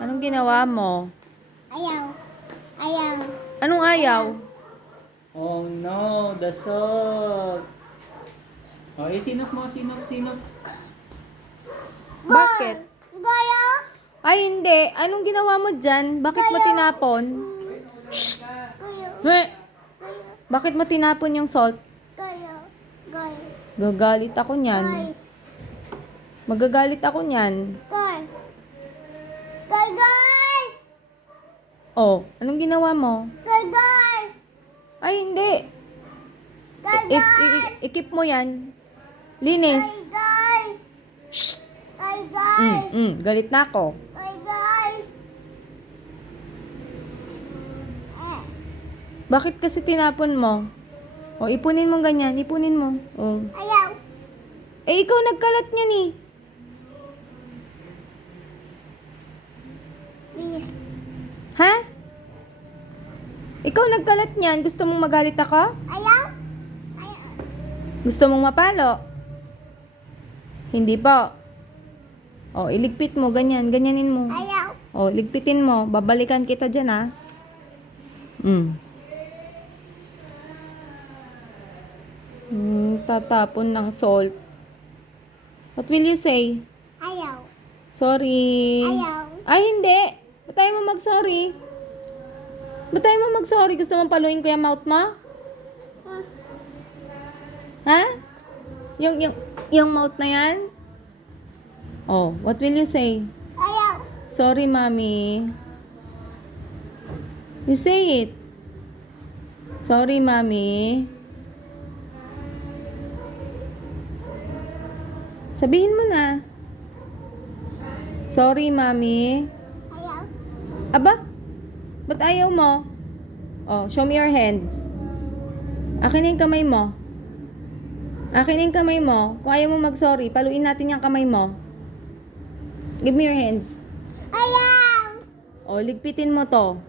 Anong ginawa mo? Ayaw. Ayaw. Anong ayaw? Oh no, the salt. Oh, sinop mo, sinop. Bakit? Gaya. Ay, hindi. Anong ginawa mo dyan? Bakit mo tinapon? Gaya. Eh, bakit mo tinapon yung salt? Gaya. Gaya. Gagalit ako niyan. Magagalit ako niyan. Gaya. Gaya, guys. Oh, anong ginawa mo? Gaya, guys. Ay, hindi. Gaya, Ikip mo yan. Linis. guys. Shh. Gaya, guys. Galit na ako. Gaya, guys. Bakit kasi tinapon mo? O, ipunin mo ganyan. Ipunin mo. O. Ayaw. Eh, ikaw nagkalat niyan eh. Ha? Ikaw nagkalat niyan. Gusto mong magalit ako? Ayaw. Ayaw. Gusto mong mapalo? Hindi po. O, iligpit mo. Ganyan. Ganyanin mo. Ayaw. O, ligpitin mo. Babalikan kita dyan, ha? Tatapon ng salt. What will you say? Ayaw. Sorry. Ayaw. Ay, hindi. Ba't tayo mo mag-sorry? Ba't tayo mo mag-sorry? Gusto mong paluin ko yung mouth mo? Ha? Yung mouth na yan? Oh, what will you say? Ayaw. Sorry, mommy. You say it. Sorry, mommy. Sabihin mo na. Sorry, mommy. Ayaw. Aba? Ba't ayaw mo? Oh, show me your hands. Akin na yung kamay mo. Akin na yung kamay mo. Kung ayaw mo mag-sorry, paluin natin yung kamay mo. Give me your hands. Ayaw. Oh, ligpitin mo to.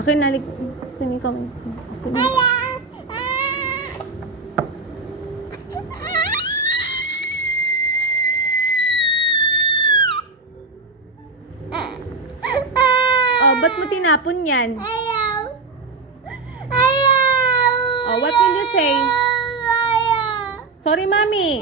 Akin na, akin na yung kamay mo. Akin na. Ayaw. Oh, ba't mo tinapon yan? Ayaw. Ayaw. Oh, what will you say? Ayaw. Sorry, mommy.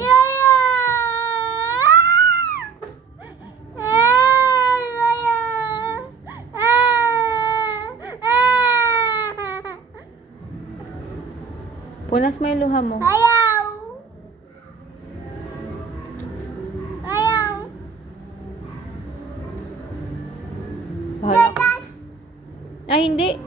Punas mo yung luha mo. Ayaw. Ayaw. Bahala ka. Ay, hindi.